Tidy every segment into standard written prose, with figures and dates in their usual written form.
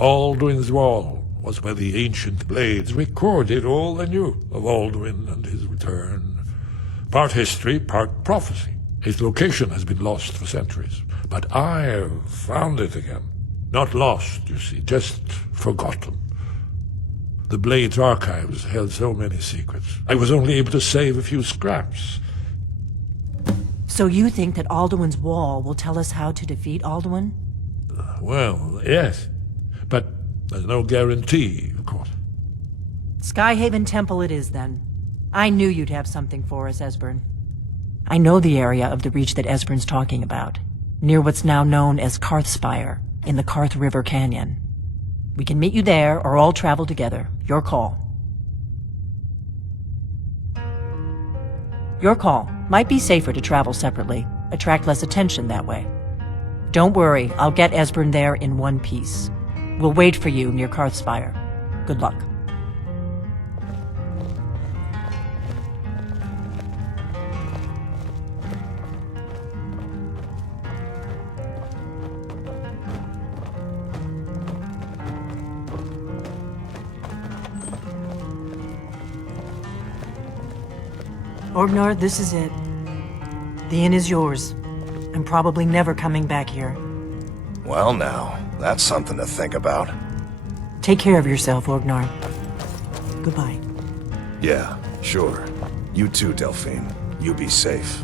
Alduin's Wall was where the ancient blades recorded all they knew of Alduin and his return. Part history, part prophecy. Its location has been lost for centuries, but I've found it again. Not lost, you see, just forgotten. The Blade's archives held so many secrets. I was only able to save a few scraps. So you think that Alduin's Wall will tell us how to defeat Alduin? Well, yes. But there's no guarantee, of course. Skyhaven Temple it is, then. I knew you'd have something for us, Esbern. I know the area of the Reach that Esbern's talking about, near what's now known as Karthspire, in the Karth River Canyon. We can meet you there, or all travel together. Your call. Your call. Might be safer to travel separately. Attract less attention that way. Don't worry, I'll get Esbern there in one piece. We'll wait for you near Karthspire. Good luck. Orgnar, this is it. The inn is yours. I'm probably never coming back here. Well now, that's something to think about. Take care of yourself, Orgnar. Goodbye. Yeah, sure. You too, Delphine. You be safe.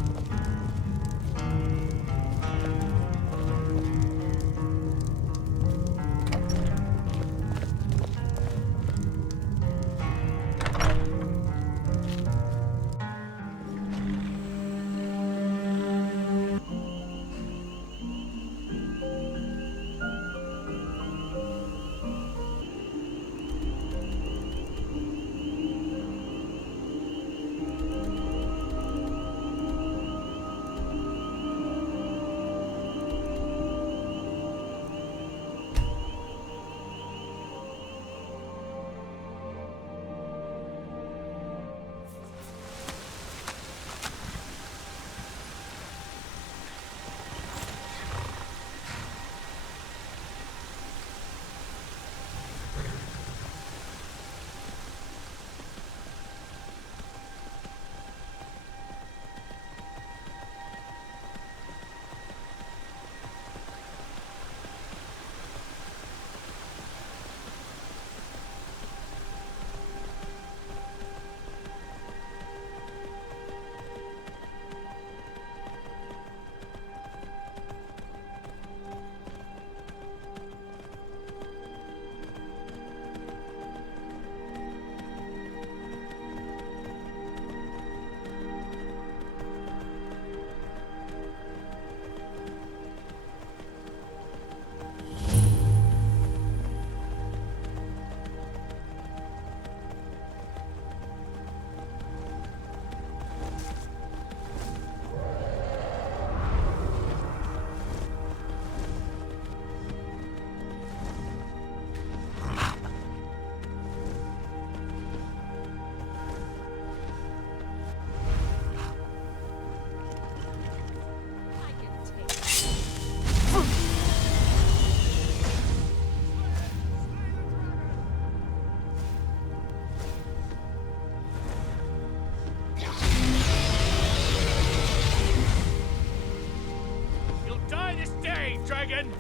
Dragon!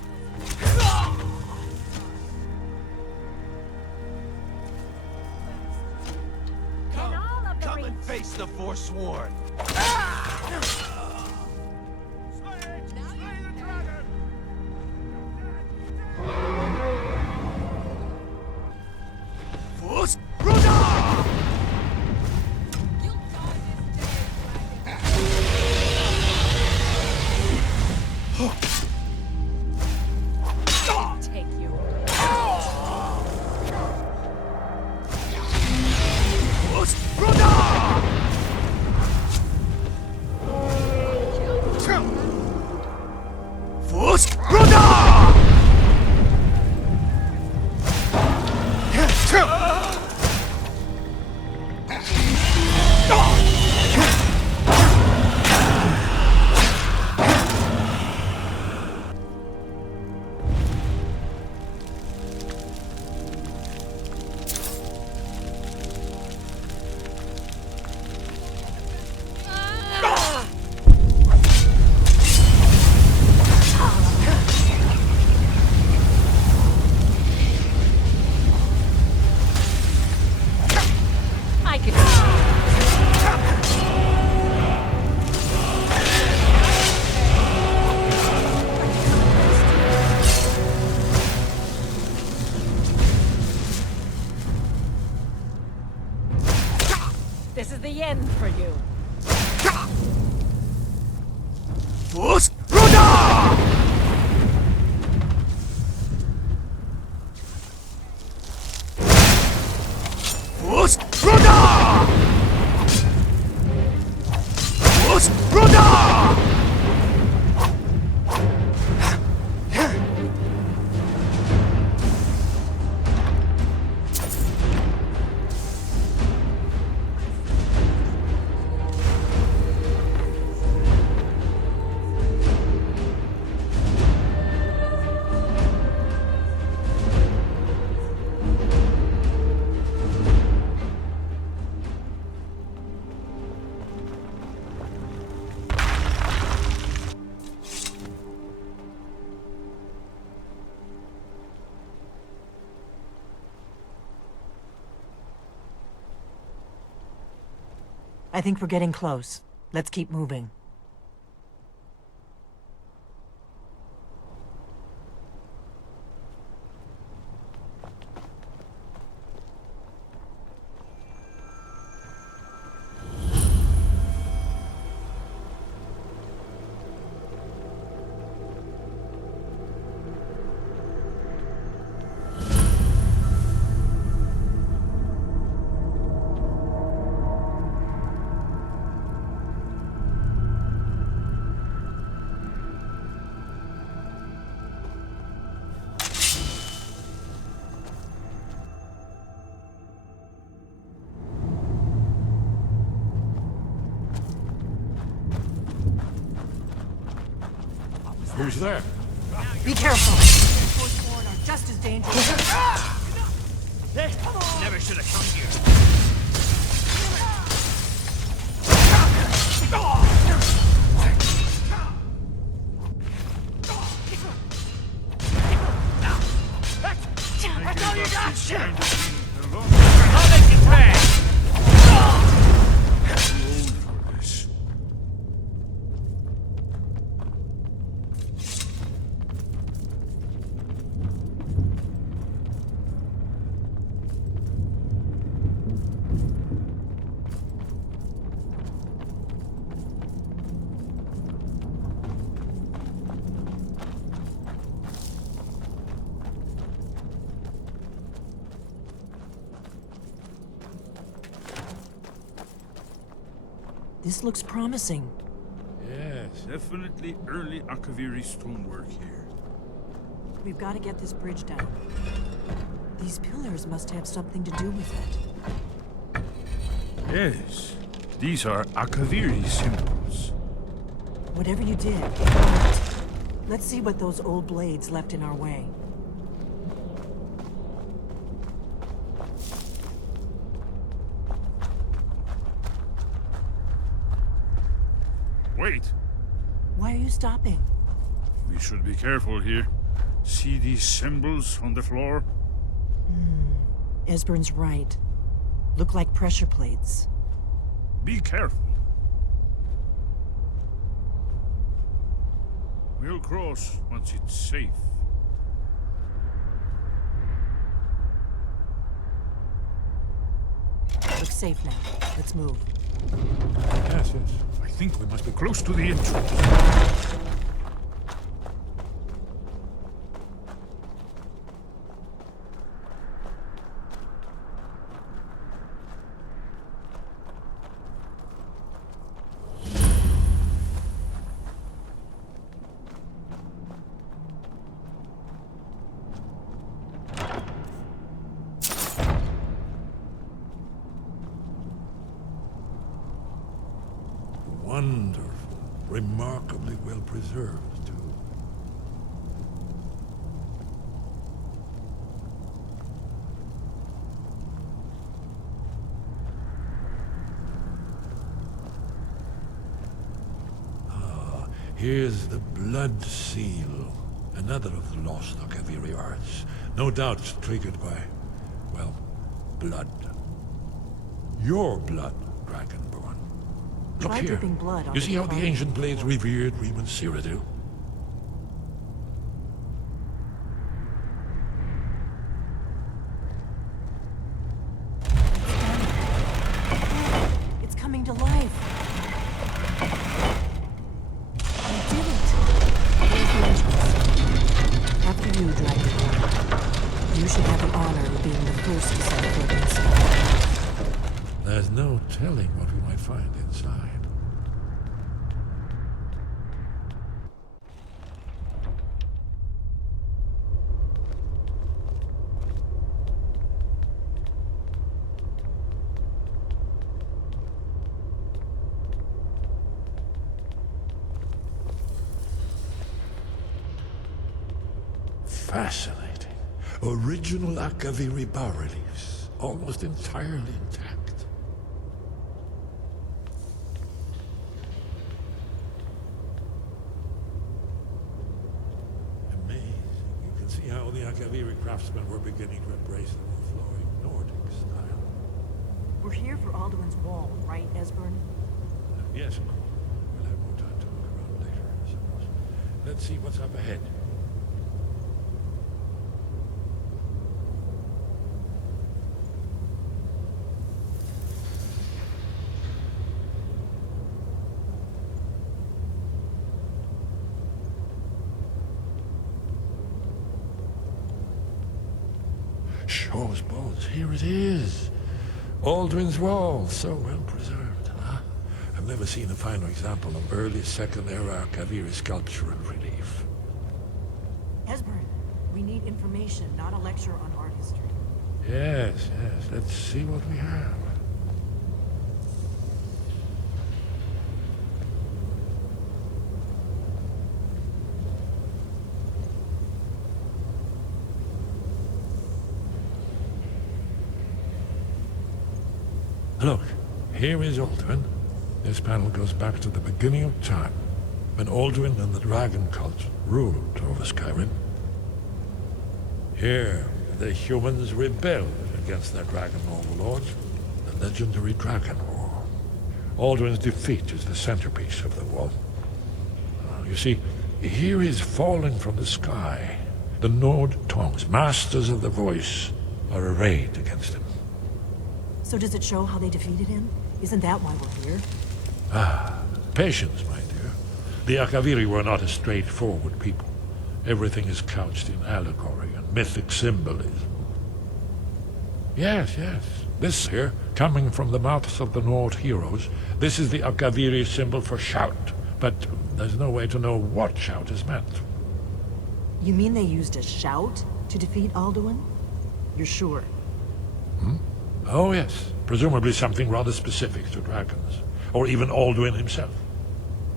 Come and face the Forsworn! the end for you. Fus Ruda! Fus Ruda! Fus Ruda! I think we're getting close. Let's keep moving. Who's there? Be careful! The Forsworn are just as dangerous. Never should have come here. That's all you got! Shit! I'll make you pay! This looks promising. Yes. Definitely early Akaviri stonework here. We've got to get this bridge down. These pillars must have something to do with it. Yes, these are Akaviri symbols. Whatever you did, it worked. Let's see what those old blades left in our way. Wait, Why are you stopping? we should be careful here. See these symbols on the floor? Esbern's right. Look like pressure plates. Be careful. We'll cross once it's safe. Looks safe now. Let's move. Yes, yes. I think we must be close to the entrance. Wonderful. Remarkably well preserved, too. Here's the Blood Seal, another of the lost Akaviri arts. No doubt triggered by, well, blood. Your blood, Dragonborn. Look Try here. dripping blood on You see the how the carving ancient on the blades floor. revered Reman Cyrodiil? It's coming to life. You did it. There's the entrance. After you, Dragonborn. You should have the honor of being the first to set foot inside. There's no telling what we might find inside. Fascinating. Original Akaviri bas-reliefs, almost entirely intact. Amazing. You can see how the Akaviri craftsmen were beginning to embrace the more flowing Nordic style. We're here for Alduin's wall, right, Esbern? Yes, of course. We'll have more time to look around later, I suppose. Let's see what's up ahead. Shaw's bones, here it is. Alduin's wall, so well preserved, huh? I've never seen a finer example of early Second Era Akaviri sculptural relief. Esbern, we need information, not a lecture on art history. Yes, let's see what we have. Look, here is Alduin. This panel goes back to the beginning of time, when Alduin and the dragon cult ruled over Skyrim. Here, the humans rebelled against their dragon overlords, the legendary Dragon War. Alduin's defeat is the centerpiece of the wall. You see, here is fallen from the sky. The Nord tongues, masters of the voice, are arrayed against him. So does it show how they defeated him? Isn't that why we're here? Patience, my dear. The Akaviri were not a straightforward people. Everything is couched in allegory and mythic symbolism. Yes. This here, coming from the mouths of the Nord heroes, this is the Akaviri symbol for shout. But there's no way to know what shout is meant. You mean they used a shout to defeat Alduin? You're sure? Oh yes, presumably something rather specific to dragons, or even Alduin himself.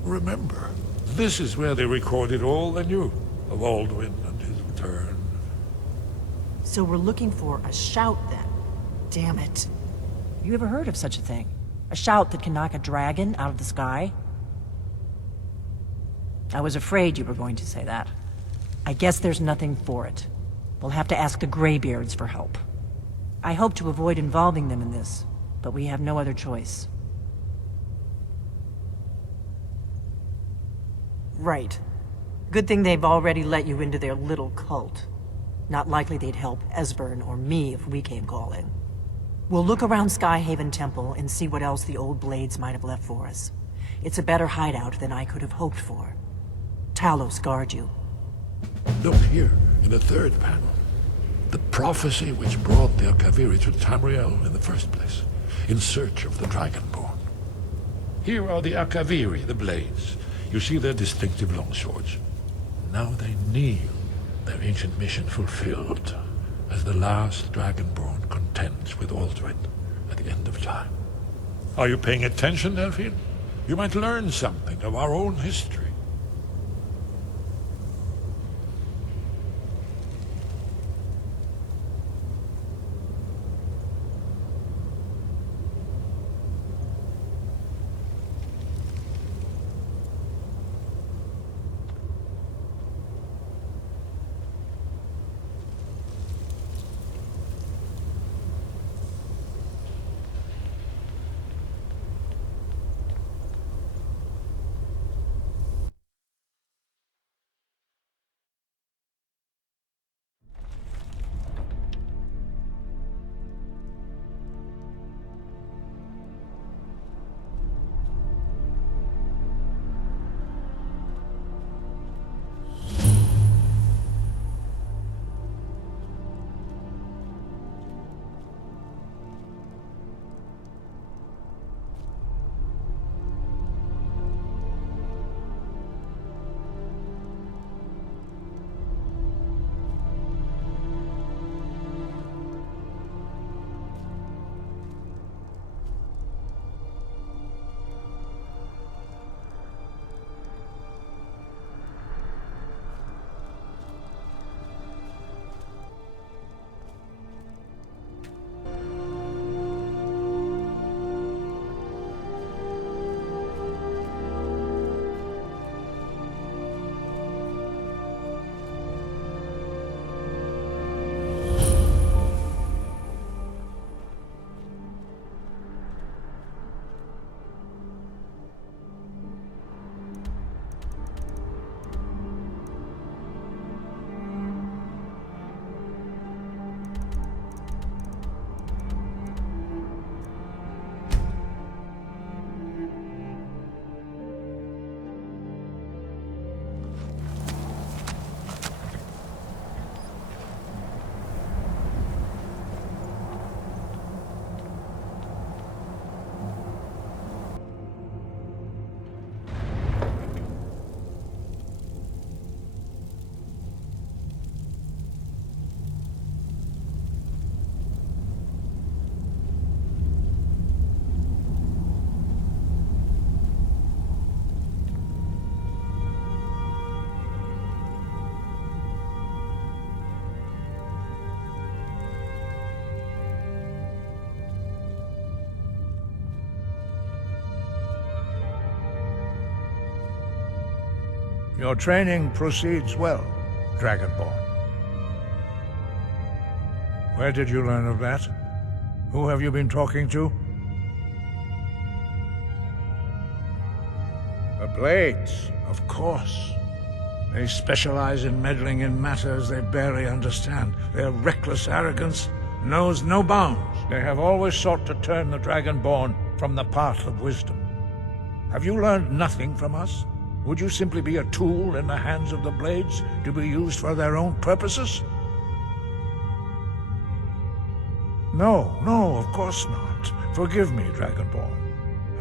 Remember, this is where they recorded all they knew of Alduin and his return. So we're looking for a shout then. Damn it. You ever heard of such a thing? A shout that can knock a dragon out of the sky? I was afraid you were going to say that. I guess there's nothing for it. We'll have to ask the Greybeards for help. I hope to avoid involving them in this, but we have no other choice. Right. Good thing they've already let you into their little cult. Not likely they'd help Esbern or me if we came calling. We'll look around Skyhaven Temple and see what else the old blades might have left for us. It's a better hideout than I could have hoped for. Talos guard you. Look here, in the third panel. The prophecy which brought the Akaviri to Tamriel in the first place, in search of the Dragonborn. Here are the Akaviri, the blades. You see their distinctive longswords. Now they kneel, their ancient mission fulfilled, as the last Dragonborn contends with Alduin at the end of time. Are you paying attention, Delphine? You might learn something of our own history. Your training proceeds well, Dragonborn. Where did you learn of that? Who have you been talking to? The Blades, of course. They specialize in meddling in matters they barely understand. Their reckless arrogance knows no bounds. They have always sought to turn the Dragonborn from the path of wisdom. Have you learned nothing from us? Would you simply be a tool in the hands of the Blades to be used for their own purposes? No, of course not. Forgive me, Dragonborn.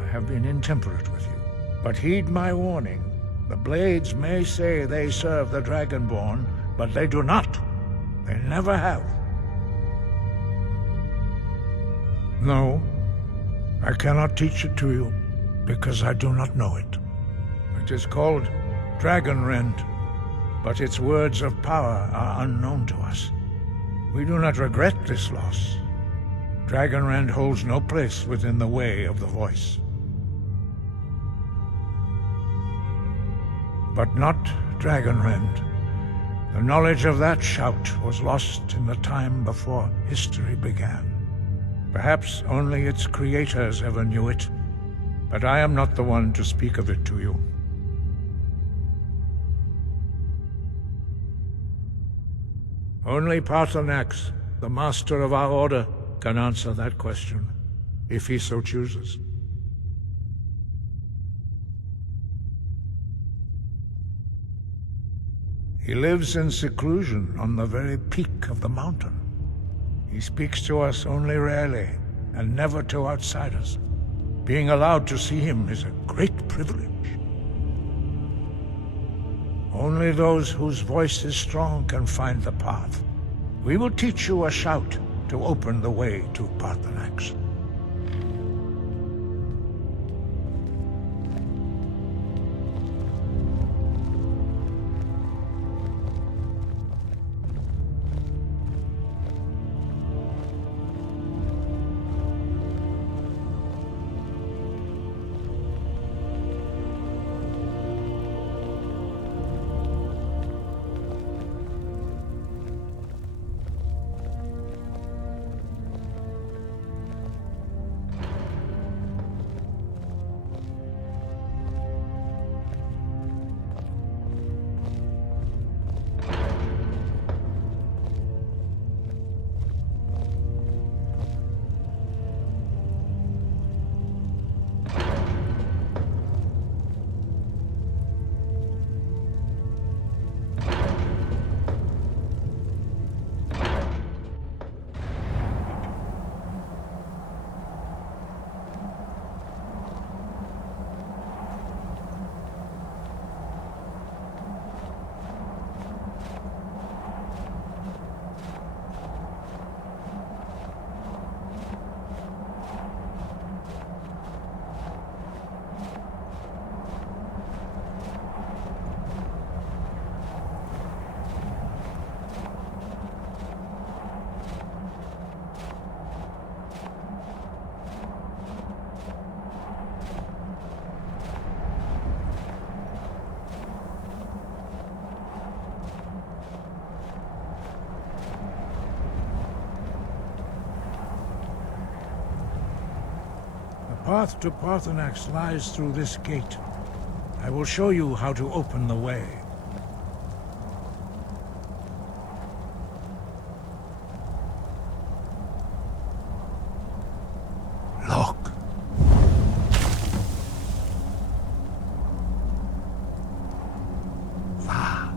I have been intemperate with you. But heed my warning. The Blades may say they serve the Dragonborn, but they do not. They never have. No, I cannot teach it to you, because I do not know it. It is called Dragonrend, but its words of power are unknown to us. We do not regret this loss. Dragonrend holds no place within the way of the voice. But not Dragonrend. The knowledge of that shout was lost in the time before history began. Perhaps only its creators ever knew it, but I am not the one to speak of it to you. Only Paarthurnax, the master of our order, can answer that question, if he so chooses. He lives in seclusion on the very peak of the mountain. He speaks to us only rarely, and never to outsiders. Being allowed to see him is a great privilege. Only those whose voice is strong can find the path. We will teach you a shout to open the way to Paarthurnax. The path to Paarthurnax lies through this gate. I will show you how to open the way. Look. Va.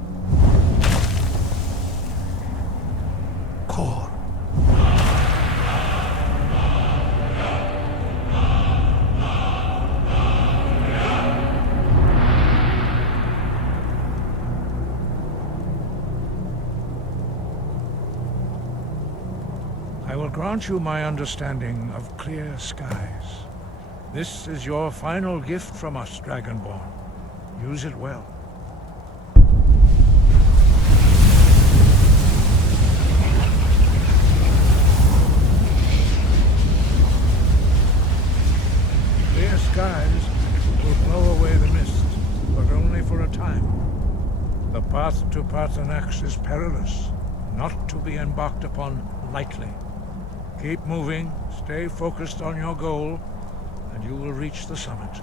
Kor. I will grant you my understanding of clear skies. This is your final gift from us, Dragonborn. Use it well. Clear skies will blow away the mist, but only for a time. Paarthurnax is perilous, not to be embarked upon lightly. Keep moving, stay focused on your goal, and you will reach the summit.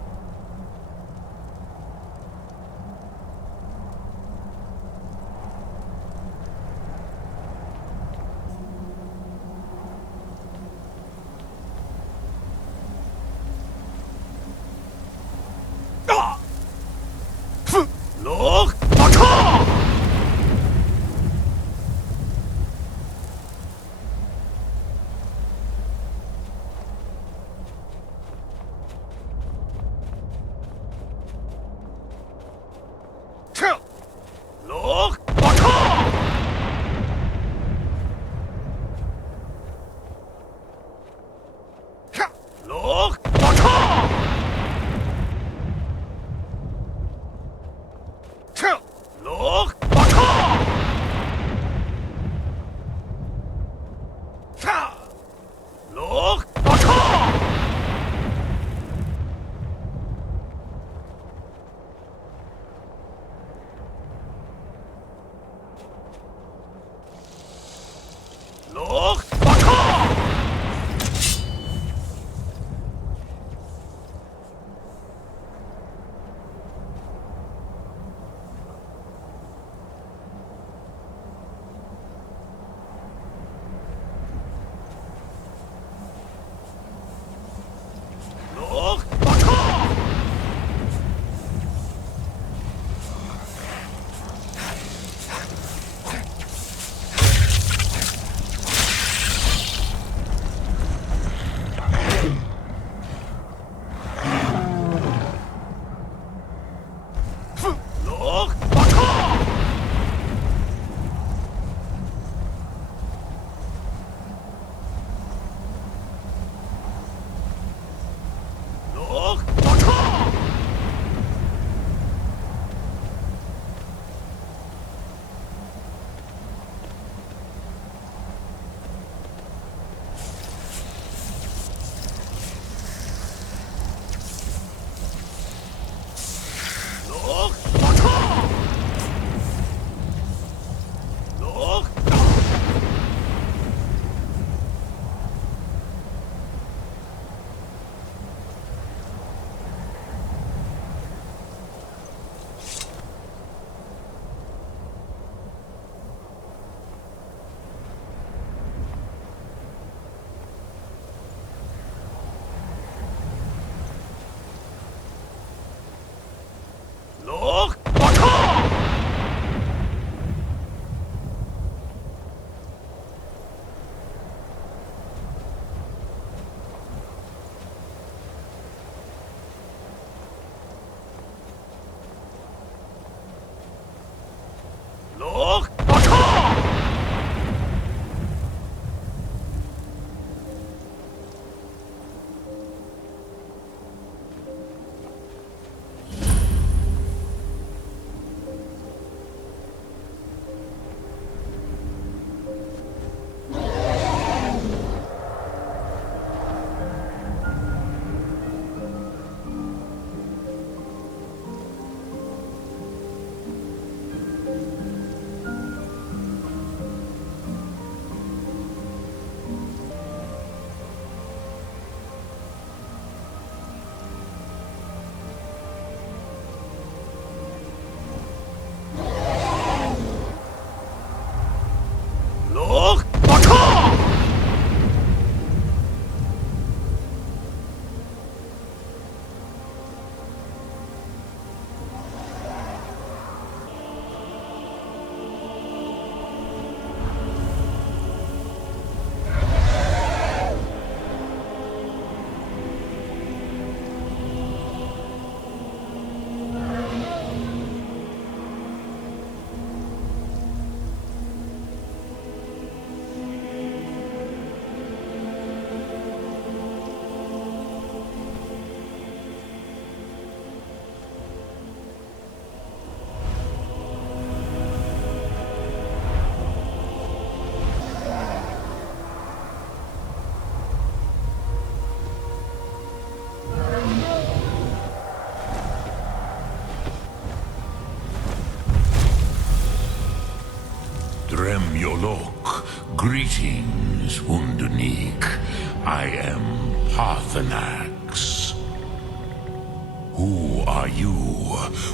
Bolok, greetings, Undunik. I am Paarthurnax. Who are you?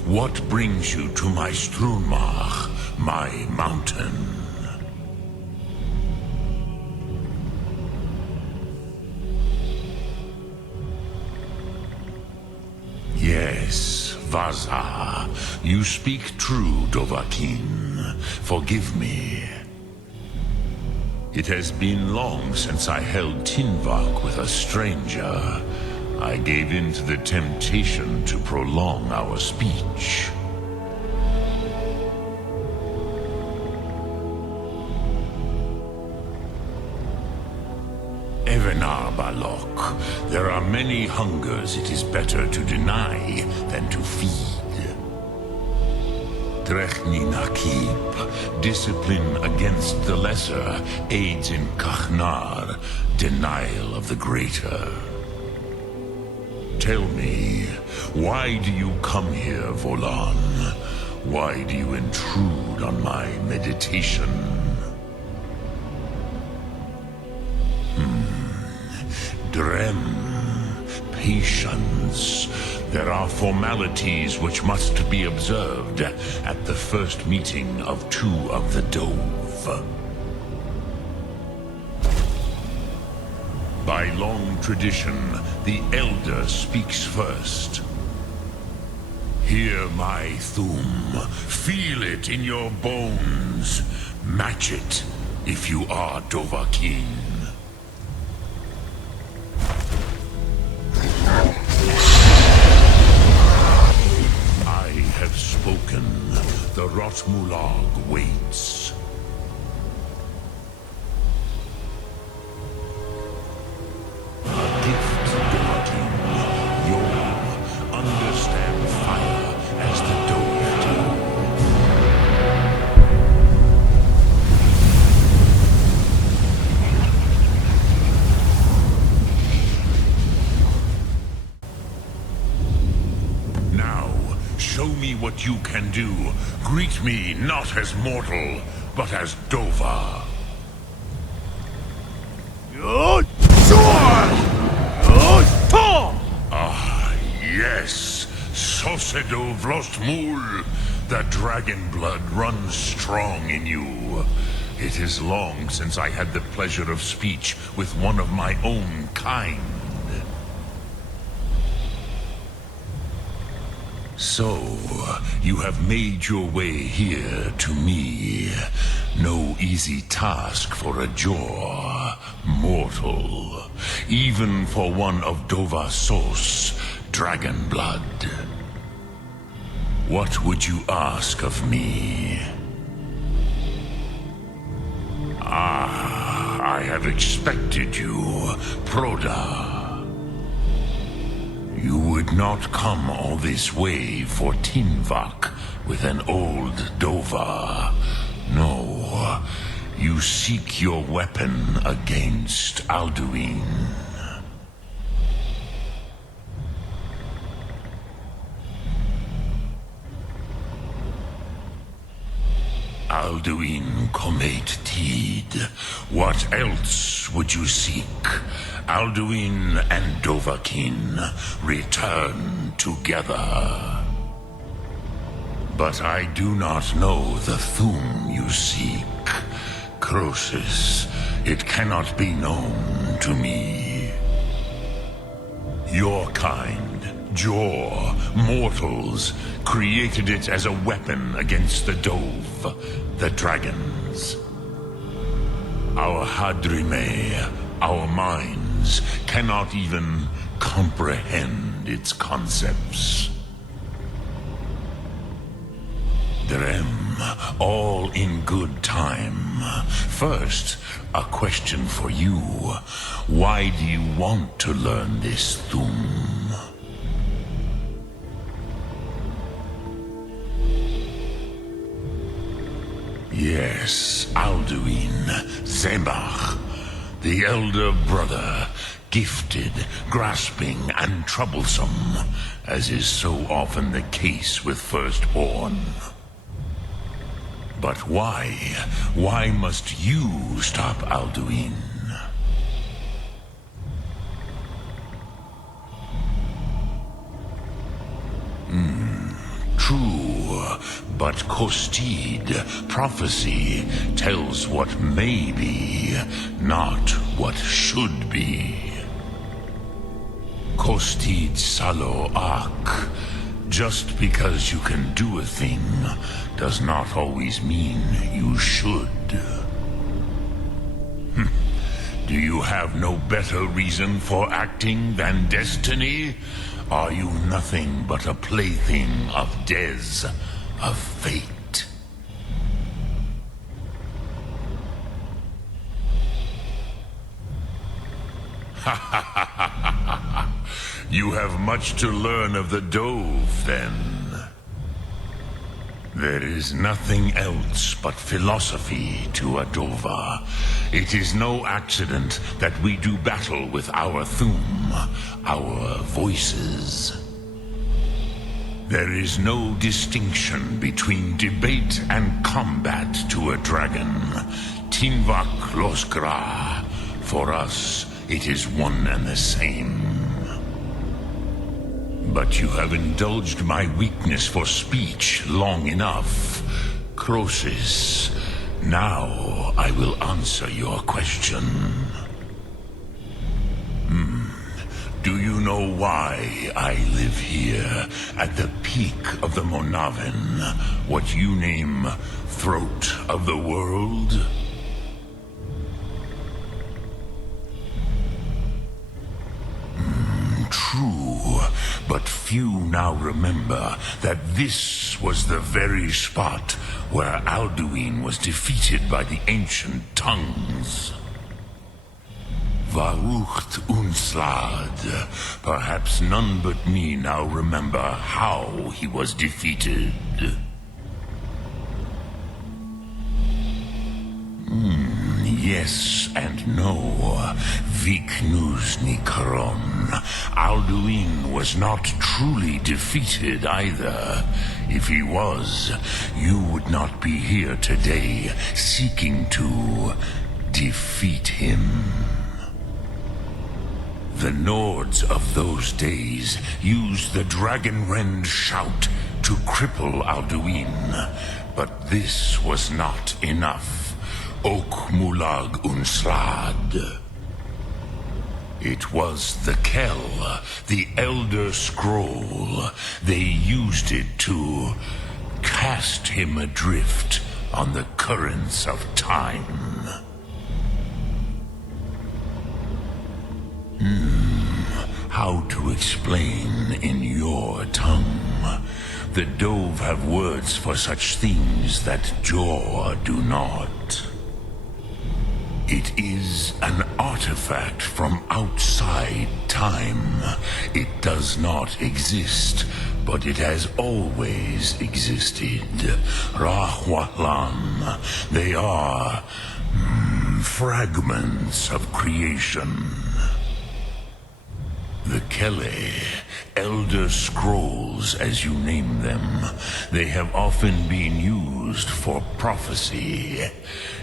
What brings you to my Strunmach, my mountain? Yes, Vaza. You speak true, Dovahkiin. Forgive me. It has been long since I held Tinvak with a stranger. I gave in to the temptation to prolong our speech. Evenar Balok, there are many hungers it is better to deny than to feed. Drechni Nakib, discipline against the lesser aids in Kachnar, denial of the greater. Tell me, why do you come here, Volan? Why do you intrude on my meditation? Drem, patience. There are formalities which must be observed at the first meeting of two of the Dove. By long tradition, the Elder speaks first. Hear my Thum. Feel it in your bones. Match it if you are Dovahkiin. I have spoken. The Rotmulag waits. What you can do. Greet me not as mortal, but as Dova. Ah, yes. Sosedo Vlostmul. The dragon blood runs strong in you. It is long since I had the pleasure of speech with one of my own kind. So, you have made your way here to me. No easy task for a Jor, mortal. Even for one of Dova Sos, dragon blood. What would you ask of me? Ah, I have expected you, Proda. You would not come all this way for Tinvak with an old Dova. No, you seek your weapon against Alduin. Alduin Comet Tid. What else would you seek? Alduin and Dovahkiin return together. But I do not know the Thum you seek. Croesus, it cannot be known to me. Your kind, Jor, mortals, created it as a weapon against the Dove, the dragons. Our Hadrime, our minds, cannot even comprehend its concepts. Drem, all in good time. First, a question for you. Why do you want to learn this Thum? Yes, Alduin, Zebach, the elder brother, gifted, grasping, and troublesome, as is so often the case with firstborn. But why? Why must you stop Alduin? True, but Kostid, prophecy, tells what may be, not what should be. Kostid Salo Ak. Just because you can do a thing does not always mean you should. Do you have no better reason for acting than destiny? Are you nothing but a plaything of Des, of fate? You have much to learn of the Dove, then. There is nothing else but philosophy to a Dova. It is no accident that we do battle with our Thum, our voices. There is no distinction between debate and combat to a dragon. Tinvak Losgra. For us, it is one and the same. But you have indulged my weakness for speech long enough. Croesus, now I will answer your question. Do you know why I live here, at the peak of the Monavin, what you name throat of the world? True, but few now remember that this was the very spot where Alduin was defeated by the ancient tongues. Varucht Unslad. Perhaps none but me now remember how he was defeated. Yes and no. Viknusni Karon. Alduin was not truly defeated either. If he was, you would not be here today seeking to defeat him. The Nords of those days used the Dragonrend shout to cripple Alduin, but this was not enough. Ok Mulag Unslad. It was the Kell, the Elder Scroll. They used it to cast him adrift on the currents of time. How to explain in your tongue? The Dove have words for such things that Jor do not. It is an artifact from outside time. It does not exist, but it has always existed. Rahwahlan. They are fragments of creation. The Kele, Elder Scrolls as you name them, they have often been used for prophecy.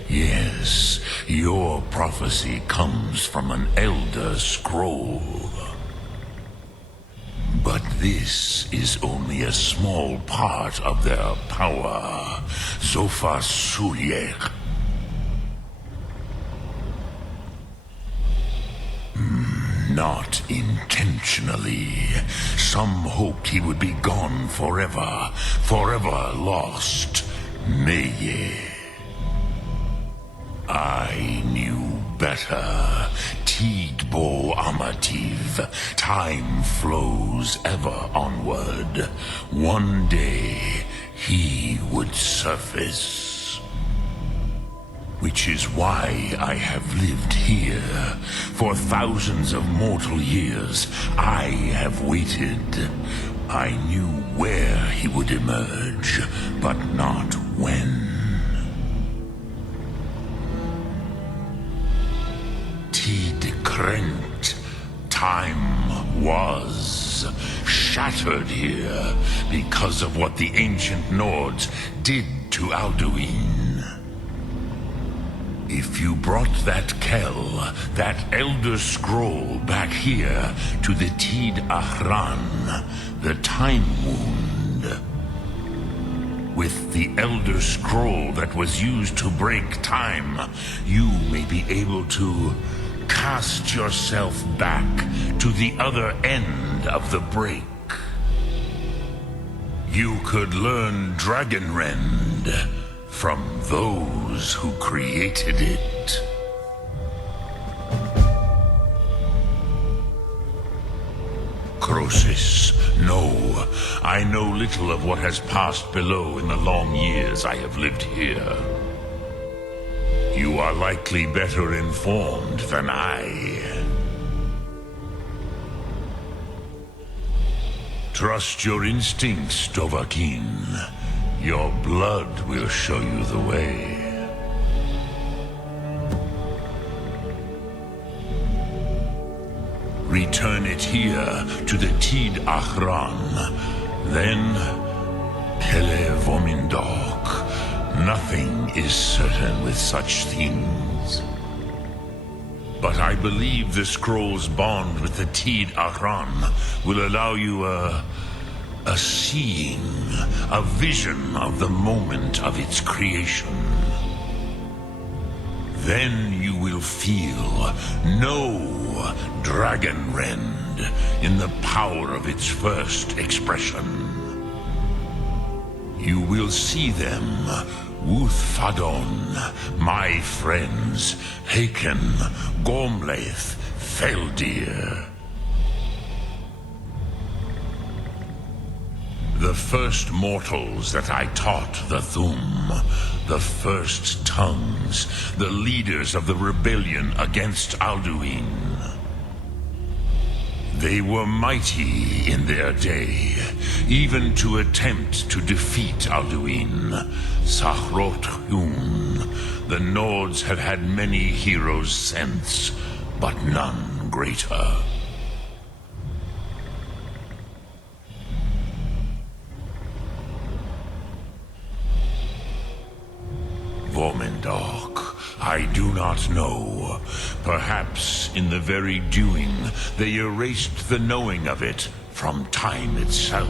Yes, your prophecy comes from an Elder Scroll. But this is only a small part of their power. Zofa Sulyek. Not intentionally. Some hoped he would be gone forever, forever lost. Meye. I knew better. Tidbo Amativ. Time flows ever onward. One day, he would surface. Which is why I have lived here. For thousands of mortal years, I have waited. I knew where he would emerge, but not when. Tid Krent. Time was shattered here because of what the ancient Nords did to Alduin. If you brought that Kell, that Elder Scroll back here to the Tid Ahran, the Time Wound, with the Elder Scroll that was used to break time, you may be able to cast yourself back to the other end of the break. You could learn Dragonrend from those who created it. Croesus, no. I know little of what has passed below in the long years I have lived here. You are likely better informed than I. Trust your instincts, Dovahkiin. Your blood will show you the way. Return it here to the Tid Ahran. Then, Kele Vomindok. Nothing is certain with such things. But I believe the scroll's bond with the Tid Ahran will allow you a seeing, a vision of the moment of its creation. Then you will feel, know Dragonrend in the power of its first expression. You will see them, Wuthfadon, my friends, Haken, Gormlaith, Feldir. The first mortals that I taught the Thum, the first tongues, the leaders of the rebellion against Alduin. They were mighty in their day, even to attempt to defeat Alduin. Sahrot-Hun, the Nords have had many heroes since, but none greater. Vomindok, I do not know. Perhaps in the very doing, they erased the knowing of it from time itself.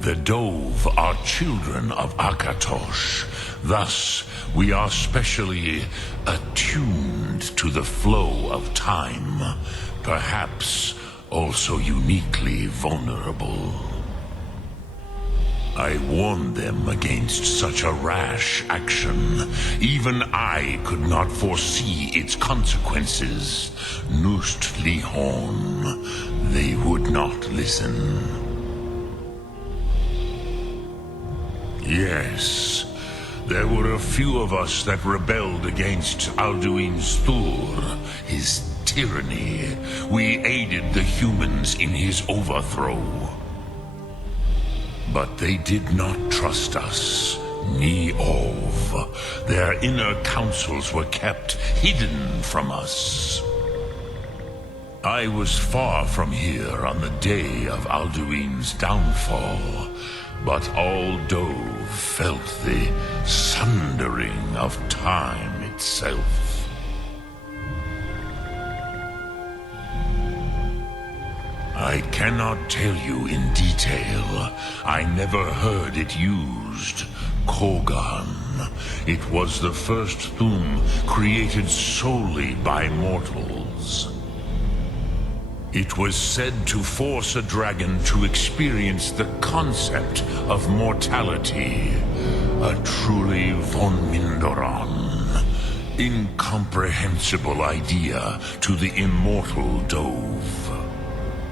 The Dove are children of Akatosh. Thus, we are specially attuned to the flow of time. Perhaps also uniquely vulnerable. I warned them against such a rash action. Even I could not foresee its consequences. Nust Lihon, they would not listen. Yes, there were a few of us that rebelled against Alduin's Thur, his tyranny. We aided the humans in his overthrow. But they did not trust us, ni Ov. Their inner counsels were kept hidden from us. I was far from here on the day of Alduin's downfall, but all Dove felt the sundering of time itself. I cannot tell you in detail. I never heard it used. Kogan. It was the first Thum created solely by mortals. It was said to force a dragon to experience the concept of mortality. A truly von Mindoran. Incomprehensible idea to the immortal Dove.